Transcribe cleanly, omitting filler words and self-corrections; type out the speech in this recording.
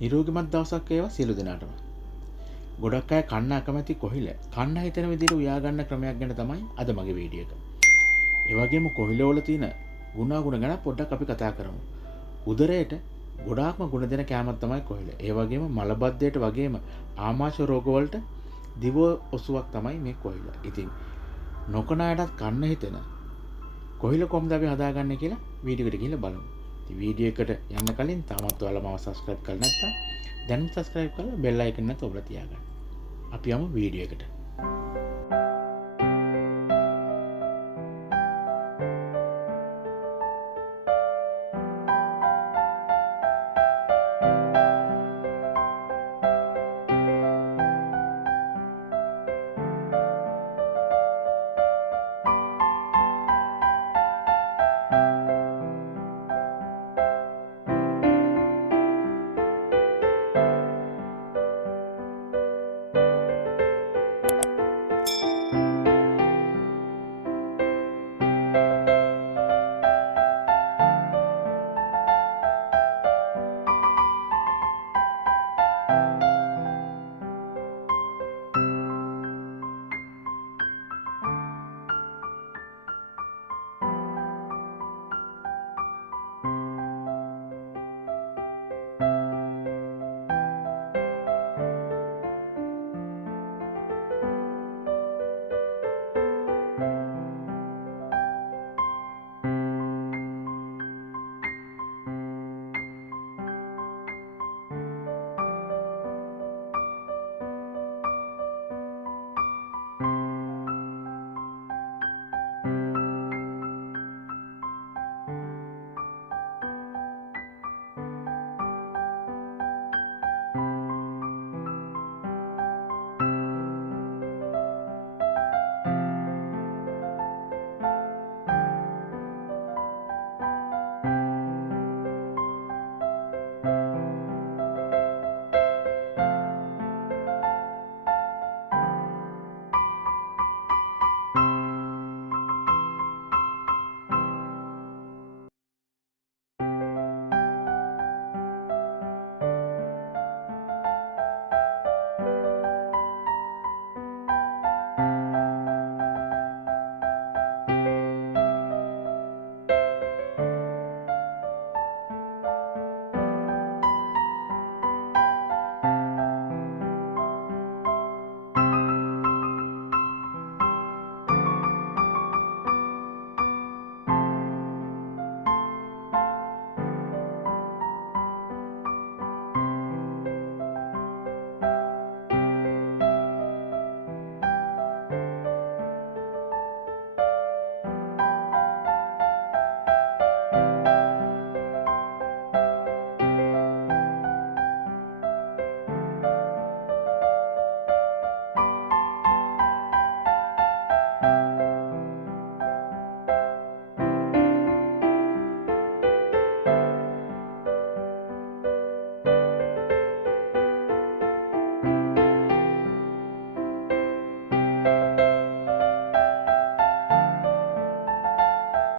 නිරෝගීමත් දවසක් වේවා සියලු දෙනාටම. ගොඩක් අය කන්න අකමැති කොහිල කන්න හිතන විදිහට උයා ගන්න ක්‍රමයක් ගැන තමයි අද මගේ වීඩියෝ එක. ඒ වගේම කොහිල වල තියෙන ගුණ ගැන පොඩ්ඩක් අපි කතා කරමු. උදරයට ගොඩාක්ම ගුණ දෙන කෑමක් තමයි කොහිල. ඒ වගේම මලබද්ධයට වගේම ආමාශය රෝග වලට දිව ඔසුවක් තමයි මේ කොහිල. ඉතින් නොකන අයටත් කන්න හිතෙන කොහිල කොහොමද අපි හදාගන්නේ කියලා වීඩියෝ එකට ගිහිල්ලා බලමු. ඉතින් වීඩියෝ එකට යන්න කලින් තාමත් ඔයාලා මාව subscribe කරලා නැත්නම් දැන් subscribe කරලා bell icon එක ඔබලා තියාගන්න. අපි යමු වීඩියෝ එකට.